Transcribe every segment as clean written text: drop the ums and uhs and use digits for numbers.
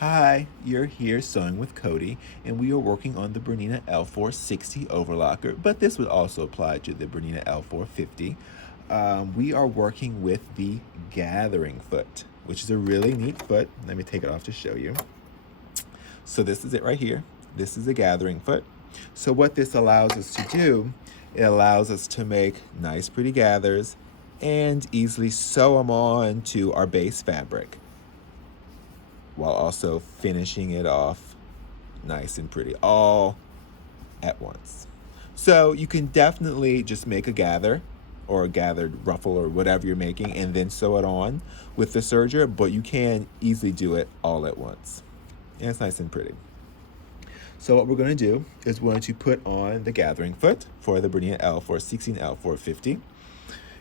Hi, you're here sewing with Cody, and we are working on the BERNINA L460 Overlocker, but this would also apply to the BERNINA L450. We are working with the gathering foot, which is a really neat foot. Let me take it off to show you. So this is it right here. This is the gathering foot. So what this allows us to do, it allows us to make nice pretty gathers and easily sew them on to our base fabric, while also finishing it off nice and pretty all at once. So you can definitely just make a gather or a gathered ruffle or whatever you're making and then sew it on with the serger, but you can easily do it all at once. And it's nice and pretty. So what we're going to do is we're going to put on the gathering foot for the BERNINA L460 and L450.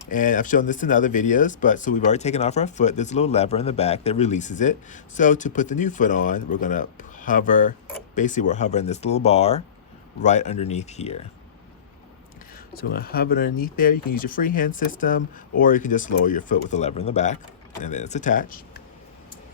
And I've shown this in other videos, but so we've already taken off our foot. There's a little lever in the back that releases it. So to put the new foot on, we're gonna hover, basically we're hovering this little bar right underneath here. So we're gonna hover underneath there. You can use your freehand system, or you can just lower your foot with the lever in the back, and then it's attached.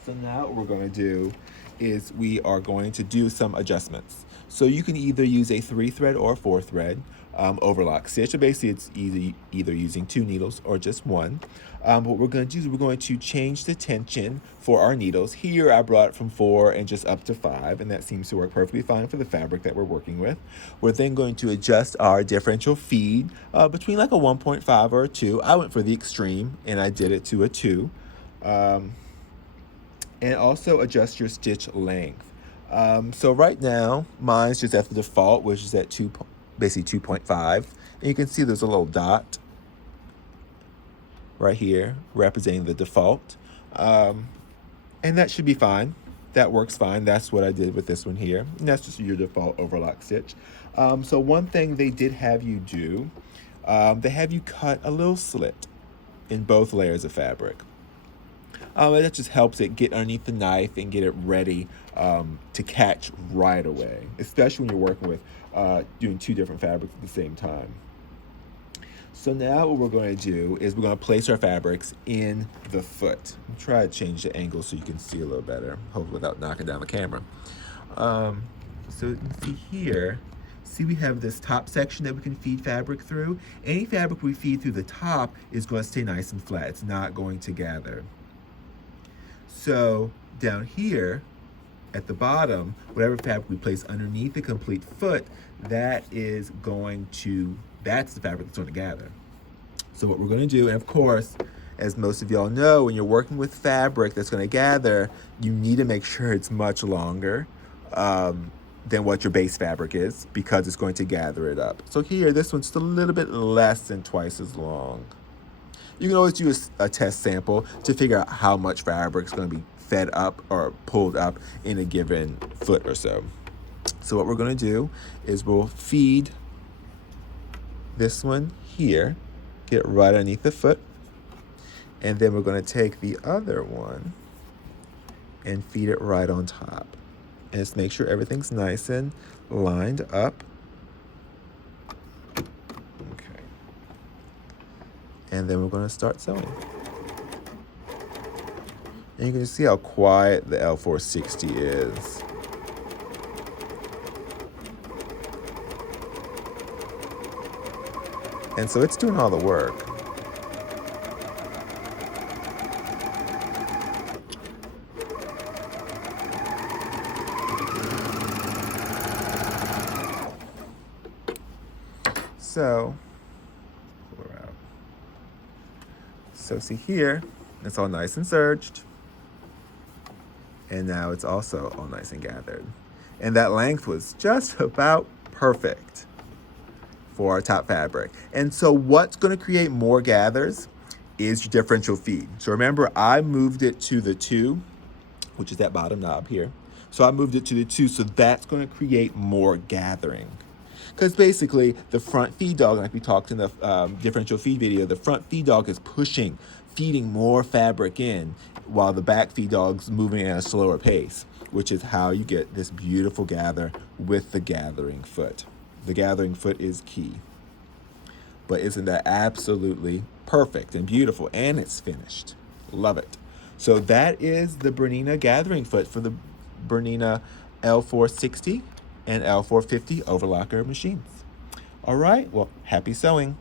So now what we're gonna do is we are going to do some adjustments. So you can either use a 3-thread or a 4-thread overlock stitch. So basically it's either using 2 needles or just 1. What we're going to do is we're going to change the tension for our needles. Here I brought it from 4 and just up to 5, and that seems to work perfectly fine for the fabric that we're working with. We're then going to adjust our differential feed between like a 1.5 or a 2. I went for the extreme and I did it to a 2. And also adjust your stitch length. So right now, mine's just at the default, which is at basically 2.5. And you can see there's a little dot right here representing the default. And that should be fine. That works fine. That's what I did with this one here. And that's just your default overlock stitch. So one thing they did have you do, they have you cut a little slit in both layers of fabric. That just helps it get underneath the knife and get it ready to catch right away, especially when you're working with doing 2 different fabrics at the same time. So now what we're going to do is we're going to place our fabrics in the foot. I'll try to change the angle so you can see a little better, hopefully without knocking down the camera. So you can see here, we have this top section that we can feed fabric through. Any fabric we feed through the top is going to stay nice and flat. It's not going to gather. So down here at the bottom, whatever fabric we place underneath the complete foot, that's the fabric that's going to gather. So what we're going to do, and of course, as most of y'all know, when you're working with fabric that's going to gather, you need to make sure it's much longer than what your base fabric is, because it's going to gather it up. So here, this one's just a little bit less than twice as long. You can always do a test sample to figure out how much fabric is going to be fed up or pulled up in a given foot or so. So what we're going to do is we'll feed this one here, get right underneath the foot, and then we're going to take the other one and feed it right on top. And just make sure everything's nice and lined up. And then we're going to start sewing. And you can see how quiet the L460 is. And so it's doing all the work. So see here, it's all nice and serged. And now it's also all nice and gathered. And that length was just about perfect for our top fabric. And so what's going to create more gathers is your differential feed. So remember, I moved it to the 2, which is that bottom knob here. So I moved it to the 2, so that's going to create more gathering. Because basically, the front feed dog, like we talked in the differential feed video, the front feed dog is feeding more fabric in, while the back feed dog's moving at a slower pace, which is how you get this beautiful gather with the gathering foot. The gathering foot is key. But isn't that absolutely perfect and beautiful? And it's finished. Love it. So that is the BERNINA gathering foot for the Bernina L460 and L450 overlocker machines. All right, well, happy sewing.